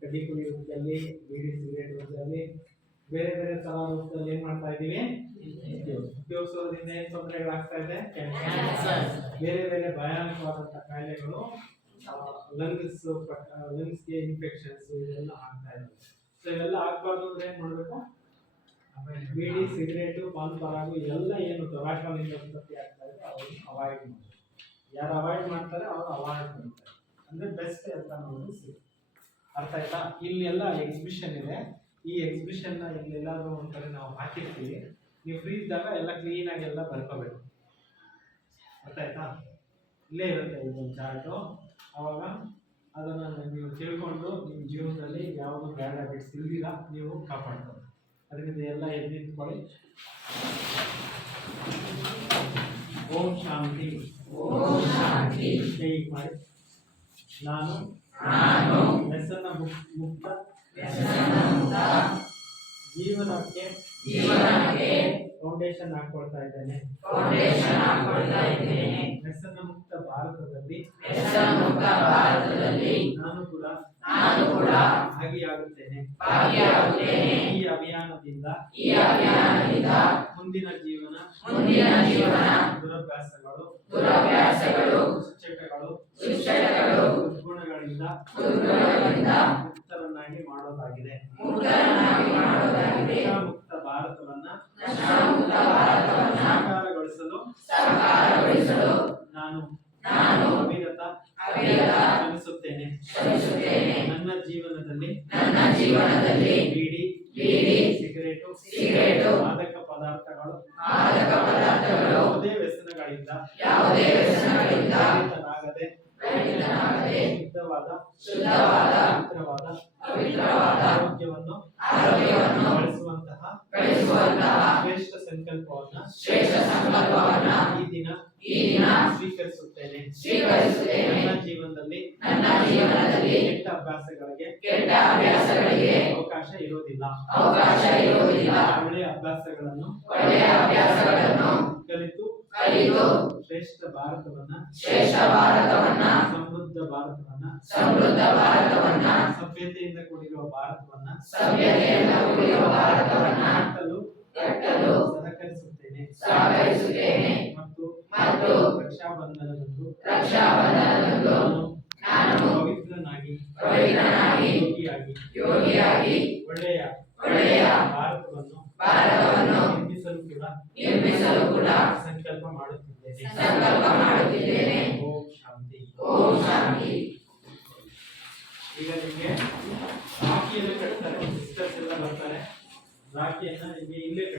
ಕಡ್ಡಿ ಕುಡಿ ರೂಪದಲ್ಲಿ ಬೀಡಿ ಸಿಗರೇಟ್ ರೂಪದಲ್ಲಿ ಬೇರೆ ಬೇರೆ ತರ ರೂಪದಲ್ಲಿ ಏನ್ ಮಾಡ್ತಾ ಇದೀವಿ ಉಪಯೋಗಿಸೋದ್ರಿಂದ ಏನ್ ತೊಂದರೆಗಳಾಗ್ತಾ ಇದೆ? ಬೇರೆ ಬೇರೆ ಭಯಾನಕವಾದಂತ ಕಾಯಿಲೆಗಳು ಲಂಗ್ಸ್ ಲಂಗ್ಸ್ಗೆ ಇನ್ಫೆಕ್ಷನ್ಸ್ ಇದೆಲ್ಲ ಆಗ್ತಾ ಇದೆ. ಸೊ ಇವೆಲ್ಲ ಆಗ್ಬಾರ್ದು ಅಂದ್ರೆ ಏನ್ ಮಾಡ್ಬೇಕು? ಬೀಡಿ ಸಿಗರೇಟು ಪಾನ್ ಪರಾಗು ಎಲ್ಲ ಏನು ಟೊಬ್ಯಾಕೋಲಿಂದ ಉತ್ಪತ್ತಿ ಆಗ್ತಾ ಇದೆ ಅವ್ರನ್ನ ಅವಾಯ್ಡ್ ಮಾಡ್ತಾರೆ ಯಾರು ಅವಾಯ್ಡ್ ಮಾಡ್ತಾರೆ ಅವ್ರು ಅವಾಯ್ಡ್ ಮಾಡ್ತಾರೆ. ಅಂದ್ರೆ ಬೆಸ್ಟ್ ಅಂತ ನಮಗೆ ಸಿಗುತ್ತೆ. ಅರ್ಥ ಆಯ್ತಾ? ಇಲ್ಲೆಲ್ಲ ಎಕ್ಸಿಬಿಷನ್ ಇದೆ. ಈ ಎಕ್ಸಿಬಿಷನ್ನ ಇಲ್ಲೆಲ್ಲಾದ್ರೂ ಕಡೆ ನಾವು ಹಾಕಿರ್ತೀವಿ. ನೀವು ಫ್ರೀ ಇದ್ದಾಗ ಎಲ್ಲ ಕ್ಲೀನ್ ಆಗಿ ಎಲ್ಲ ಬರ್ಕೋಬೇಕು. ಅರ್ಥ ಆಯ್ತಾ? ಇಲ್ಲೇ ಇರುತ್ತೆ ಇದೊಂದು ಚಾರ್ಟು. ಆವಾಗ ಅದನ್ನ ನೀವು ತಿಳ್ಕೊಂಡು ನಿಮ್ಮ ಜೀವನದಲ್ಲಿ ಯಾವುದು ಬ್ಯಾಡ್ ಹ್ಯಾಬಿಟ್ಸ್ ಇಲ್ದಿರ ನೀವು ಕಾಪಾಡ್ಬೋದು ಅದರಿಂದ ಎಲ್ಲ ಎದ್ದಿಟ್ಕೊಳ್ಳಿ. ಓಂ ಶಾಂತಿ. ಓಂ ಶಾಂತಿ. ಮಾಡಿ? ನಾನು ನಾನು ವ್ಯಸನ ಮುಕ್- ಮುಕ್ತ ಜೀವನಕ್ಕೆ ಜೀವನಕ್ಕೆ ಫೌಂಡೇಶನ್ ಹಾಕೊಳ್ತಾ ಇದ್ದೇನೆ. ಫೌಂಡೇಶನ್ ಹಾಕೊಳ್ತಾ ಇದ್ದೇನೆ. ವ್ಯಸನ ಮುಕ್ತ ಭಾರತದಲ್ಲಿ ವ್ಯಸನಮುಕ್ತ ಭಾರತದಲ್ಲಿ ನಾನು ಕೂಡ ನಾನು ಕೂಡ ಭಾಗಿಯಾಗುತ್ತೇನೆ. ಭಾಗಿಯಾಗುತ್ತೇನೆ. ಈ ಅಭಿಯಾನದಿಂದ ಈ ಅಭಿಯಾನದಿಂದ ಮುಂದಿನ ಜೀವನ ಮುಂದಿನ ಜೀವನ ದುರಭ್ಯಾಸಗಳು ದುರಭ್ಯಾಸಗಳು ಶಿಕ್ಷಕಗಳು ದುಶ್ಚಟಗಳು ದುರ್ಗುಣಗಳಿಂದ ದುರ್ಗುಣಗಳಿಂದ ಮುಕ್ತರನ್ನಾಗಿ ಮಾಡೋದಾಗಿದೆ. ಮುಕ್ತ ಭಾರತವನ್ನ ಸಾಕಾರಗೊಳಿಸಲು ನಾನು ನಾನು ಅವಿರತ ಶ್ರಮಿಸುತ್ತೇನೆ. ನನ್ನ ಜೀವನದಲ್ಲಿ ನನ್ನ ಜೀವನದಲ್ಲಿ ಬೀಡಿ ಬೀಡಿ ಸಿಗರೇಟು ಸಿಗರೇಟು ಮಾದಕ ಪದಾರ್ಥಗಳು ಮಾದಕ ಪದಾರ್ಥಗಳು ಯಾವುದೇ ವ್ಯಸನಗಳಿಂದ ಯಾವುದೇ ವ್ಯಸನಗಳಿಂದ ಶುದ್ಧವಾದ ಶುದ್ಧವಾದ ಪವಿತ್ರವಾದ ಪವಿತ್ರವಾದ ಆರೋಗ್ಯವನ್ನು ಆರೋಗ್ಯವನ್ನು ಬಳಸುವಂತಹ ಬೆಳೆಸುವಂತಹ ಶ್ರೇಷ್ಠ ಸಂಕಲ್ಪವನ್ನ ಶ್ರೇಷ್ಠ ಸಂಕಲ್ಪವನ್ನ ಈ ದಿನ ಈ ದಿನ ಸ್ವೀಕರಿಸುತ್ತೇನೆ. ಸ್ವೀಕರಿಸುತ್ತೇನೆ. ನನ್ನ ಜೀವನದಲ್ಲಿ ನನ್ನ ಜೀವನದಲ್ಲಿ ಕೆಟ್ಟ ಅಭ್ಯಾಸಗಳಿಗೆ ಕೆಟ್ಟ ಅಭ್ಯಾಸಗಳಿಗೆ ಅವಕಾಶ ಇರೋದಿಲ್ಲ ಅವಕಾಶ ಇರುವುದಿಲ್ಲ. ಒಳ್ಳೆಯ ಅಭ್ಯಾಸಗಳನ್ನು ಒಳ್ಳೆಯ ಅಭ್ಯಾಸಗಳನ್ನು ಕಲಿತು ಕಲಿತು ಶ್ರೇಷ್ಠ ಭಾರತವನ್ನ ಶ್ರೇಷ್ಠ ಭಾರತವನ್ನ ಸಮೃದ್ಧ ಭಾರತವನ್ನ ಸಮೃದ್ಧ ಭಾರತವನ್ನ ಸಭ್ಯತೆಯಿಂದ ಕೂಡಿರುವ ಭಾರತವನ್ನ ಸಭ್ಯತೆಯಿಂದ ಕೂಡಿರುವ ಭಾರತವನ್ನ ಕಟ್ಟಲು ಕಟ್ಟಲು ಸಹಕರಿಸುತ್ತೇನೆ. ಸಹಕರಿಸುತ್ತೇನೆ. ಮತ್ತು ಮತ್ತು ರಕ್ಷಾಬಂಧನದಂದು ರಕ್ಷಾಬಂಧನದಂದು ನಾನು ಪವಿತ್ರನಾಗಿ ಪವಿತ್ರನಾಗಿ ಯೋಗಿಯಾಗಿ ಯೋಗಿಯಾಗಿ ಒಳ್ಳೆಯ ಒಳ್ಳೆಯ ಭಾರತವನ್ನು ಭಾರತವನ್ನು ನಿರ್ಮಿಸಲು ಕೂಡ ನಿರ್ಮಿಸಲು ಕೂಡ ಸಂಕಲ್ಪ ಮಾಡುತ್ತಿದ್ದೇನೆ ಸಂಕಲ್ಪ ಮಾಡುತ್ತಿದ್ದೇನೆ ಓಂ ಶಾಂತಿ ಓಂ ಶಾಂತಿ ಈಗ ನಿಮಗೆ ರಾಖಿಯನ್ನು ಕಟ್ತಾರೆ ಸಿಸ್ಟರ್ಸ್ ಎಲ್ಲ ಬರ್ತಾರೆ ರಾಖಿಯನ್ನ ನಿಮಗೆ ಇಲ್ಲೇ